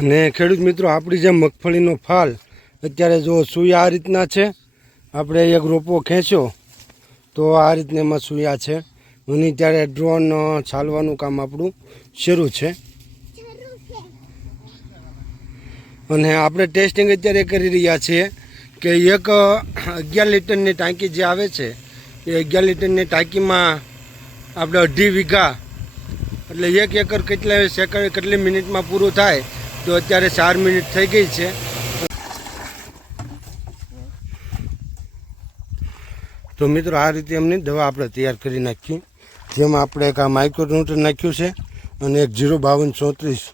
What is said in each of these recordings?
અને ખેડૂત મિત્રો આપણી જે મગફળીનો ફાલ અત્યારે જો સૂયા આ રીતના છે. આપણે એક રોપો ખેંચ્યો તો આ રીતના એમાં સૂયા છે. અને ત્યારે ડ્રોન ચાલવાનું કામ આપણું શરૂ છે. અને આપણે ટેસ્ટિંગ અત્યારે કરી રહ્યા છીએ કે એક 11 લીટરની ટાંકી જે આવે છે એ 11 લીટરની ટાંકીમાં આપણે 2.5 વીઘા એટલે 1 એકર કેટલી મિનિટમાં પૂરું થાય તો અત્યારે 4 મિનિટ થઈ ગઈ છે. તો મિત્રો આ રીતે એમની દવા આપણે તૈયાર કરી નાખી, જેમાં આપણે એક આ માઇક્રોન્યુટ્રન નાખ્યું છે અને એક 05234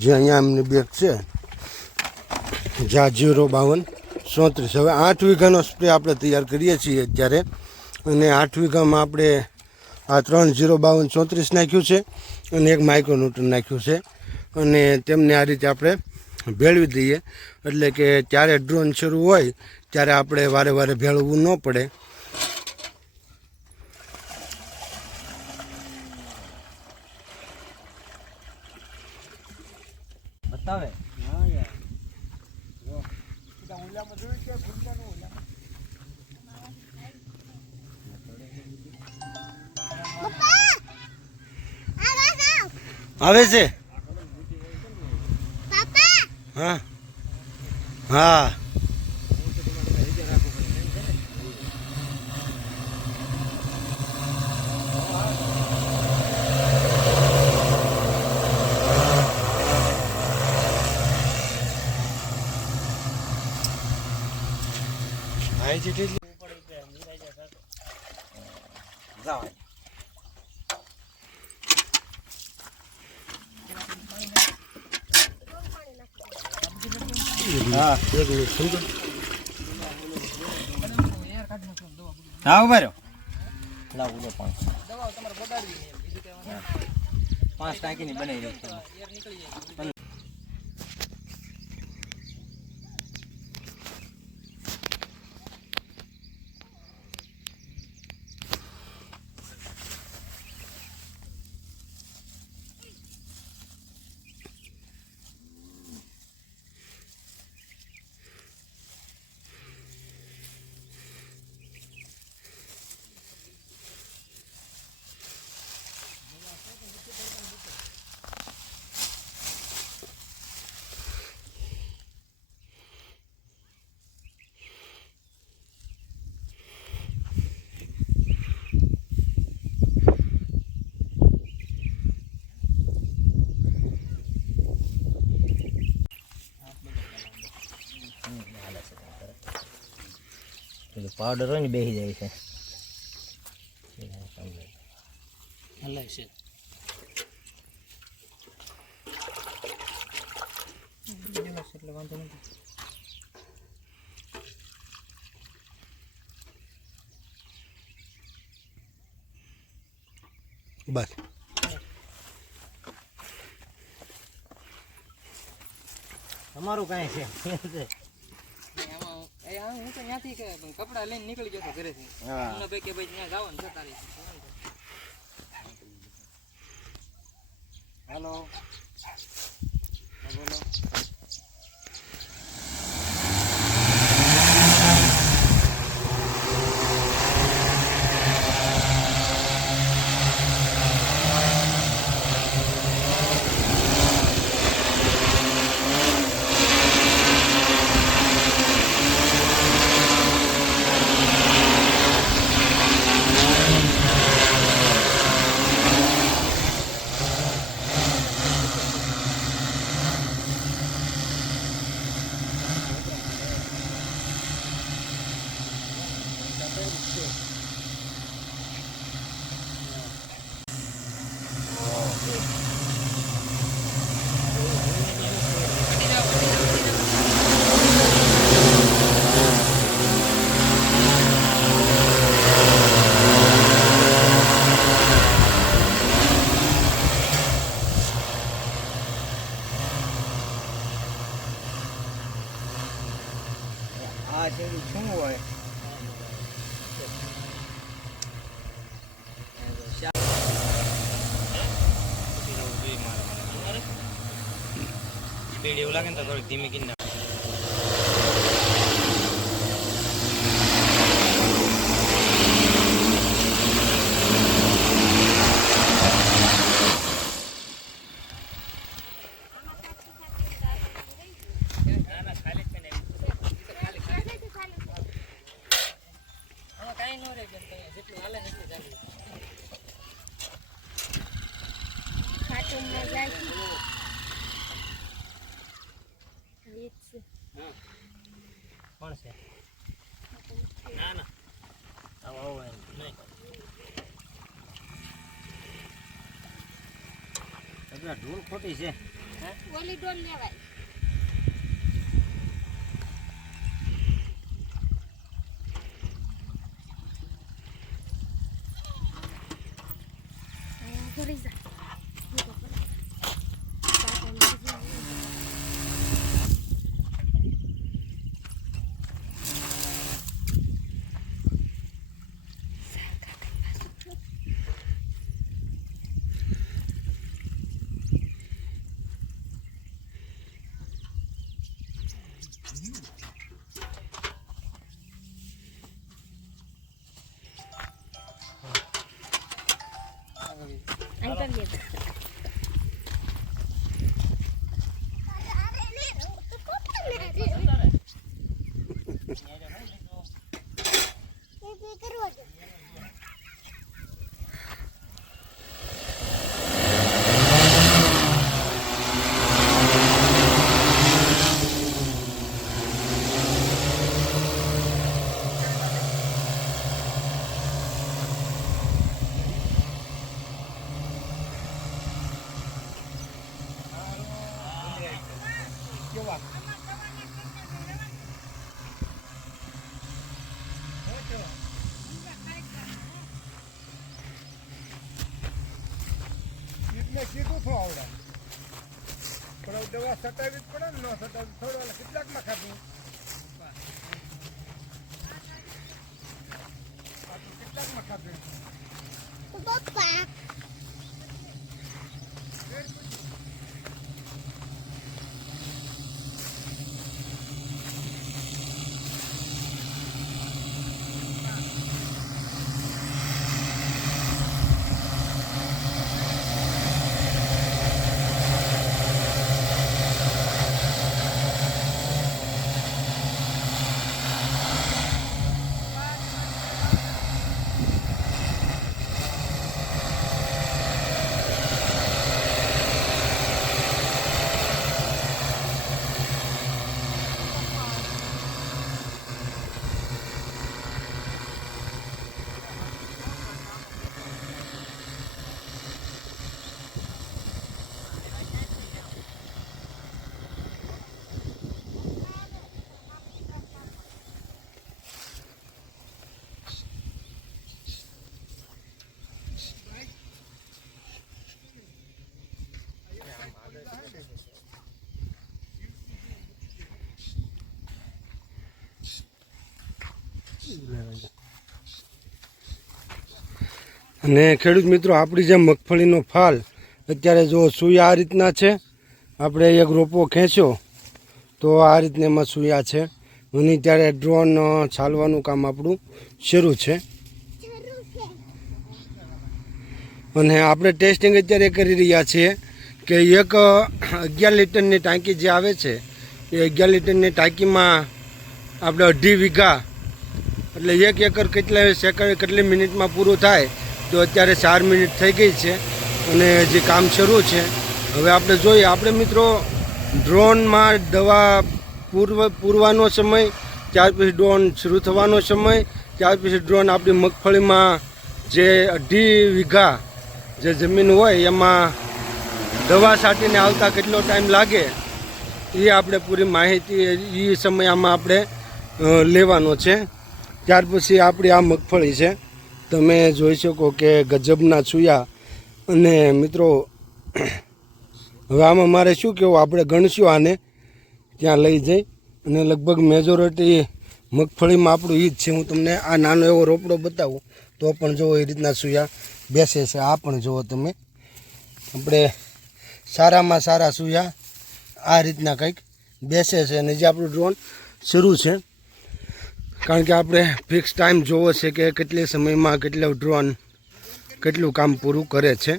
જે અહીંયા એમની બેગ છે જ્યાં 05234. હવે 8 વીઘાનો સ્પ્રે આપણે તૈયાર કરીએ છીએ અત્યારે. અને 8 વીઘામાં આપણે આ 3 05234 નાખ્યું છે અને એક માઇક્રોન્યુટ્રન નાખ્યું છે. અને તેમને આ રીતે આપણે ભેળવી દઈએ એટલે કે ત્યારે ડ્રોન શરૂ હોય ત્યારે આપણે વારે વારે ભેળવવું ન પડે. બતાવે આવે છે. હા હા હા ઉભા રહ્યો. લાવ ઉડો 5 ટાંકીની બનાવી દે. પાવડર હોય ને બેસી જાય છે. હલાય છે એટલે વાંધો નથી. બસ તમારું કાંઈ છે હું તો ત્યાંથી કપડા લઈને નીકળી ગયો ઘરેથી. ભાઈ કે ભાઈ ત્યાં જવાનું છે તારી. હાલો બોલો. શું હોય સ્પીડ એવું લાગે ને તો થોડીક ધીમી કરી નાખ. કાંઈ ન રહે બેન, તમે જેટલું હાલે ને એટલું ચાલે. કોણ છે? ના ના આવો એમ નહીં. ઢોલ ખોટી છે. ઓલી ડોલ લેવાય. ઘરે જા. અહીં કરીએ તો. કીધું શું આવડે પણ દવા સટાવી જ પડે ને, ન સટાવી થોડું કેટલાકમાં ખાધું કેટલાકમાં ખાધું અને ખેડૂત મિત્રો, આપણી જે મગફળીનો ફાલ અત્યારે જો સૂયા આ રીતના છે. આપણે એક રોપો ખેંચ્યો તો આ રીતના એમાં સૂયા છે. અને ત્યારે ડ્રોન ચાલવાનું કામ આપણું શરૂ છે. અને આપણે ટેસ્ટિંગ અત્યારે કરી રહ્યા છીએ કે એક 11 લીટરની ટાંકી જે આવે છે એ 11 લીટરની ટાંકીમાં આપણે 2.5 વીઘા એટલે 1 એકર કેટલી મિનિટમાં પૂરું થાય. તો અત્યારે 4 મિનિટ થઈ ગઈ છે અને જે કામ શરૂ છે. હવે આપણે જોઈએ, આપણે મિત્રો ડ્રોનમાં દવા પૂરવાનો સમય, ત્યાર પછી ડ્રોન શરૂ થવાનો સમય, ત્યાર પછી ડ્રોન આપણી મગફળીમાં જે 2.5 વીઘા જે જમીન હોય એમાં દવા છાંટીને આવતા કેટલો ટાઈમ લાગે એ આપણે પૂરી માહિતી એ સમયમાં આપણે લેવાનો છે. ત્યાર પછી આપણી આ મગફળી છે, તમે જોઈ શકો કે ગજબના છૂયા. અને મિત્રો હવે આમાં મારે શું કહેવું, આપણે ગણશું આને ત્યાં લઈ જઈ. અને લગભગ મેજોરિટી મગફળીમાં આપણું એ જ છે. હું તમને આ નાનો એવો રોપડો બતાવું તો પણ જુઓ એ રીતના છૂયા બેસે છે. આ પણ જુઓ તમે, આપણે સારામાં સારા છૂયા આ રીતના કંઈક બેસે છે અને જે આપણું ડ્રોન શરૂ છે, કારણ કે આપણે ફિક્સ ટાઈમ જોવો છે કે કેટલી સમયમાં કેટલું ડ્રોન કેટલું કામ પૂરું કરે છે.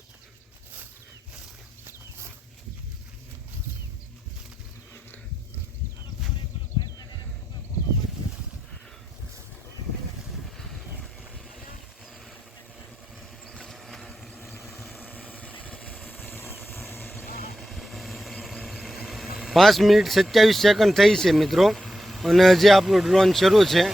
પાંચ મિનિટ 27 સેકન્ડ થઈ છે મિત્રો, અને હજી આપણું ડ્રોન શરૂ છે.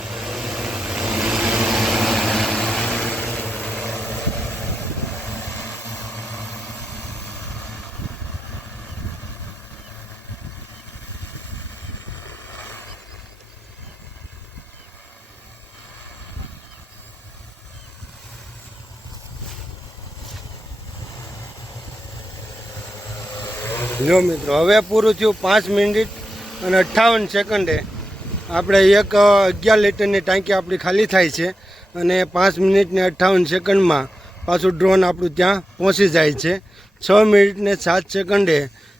જો મિત્રો હવે પૂરું થયું 5 મિનિટ અને 58 સેકન્ડે. આપણે 11 લીટરની ટાંકી આપણી ખાલી થાય છે અને 5 મિનિટ ને 58 સેકન્ડમાં પાછું ડ્રોન આપણું ત્યાં પહોંચી જાય છે. 6 મિનિટ ને 7 સેકન્ડે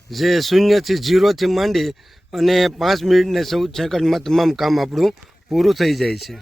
જે 0 થી 0 માંડી અને 5 મિનિટ ને 14 સેકન્ડમાં તમામ કામ આપણું પૂરું થઈ જાય છે.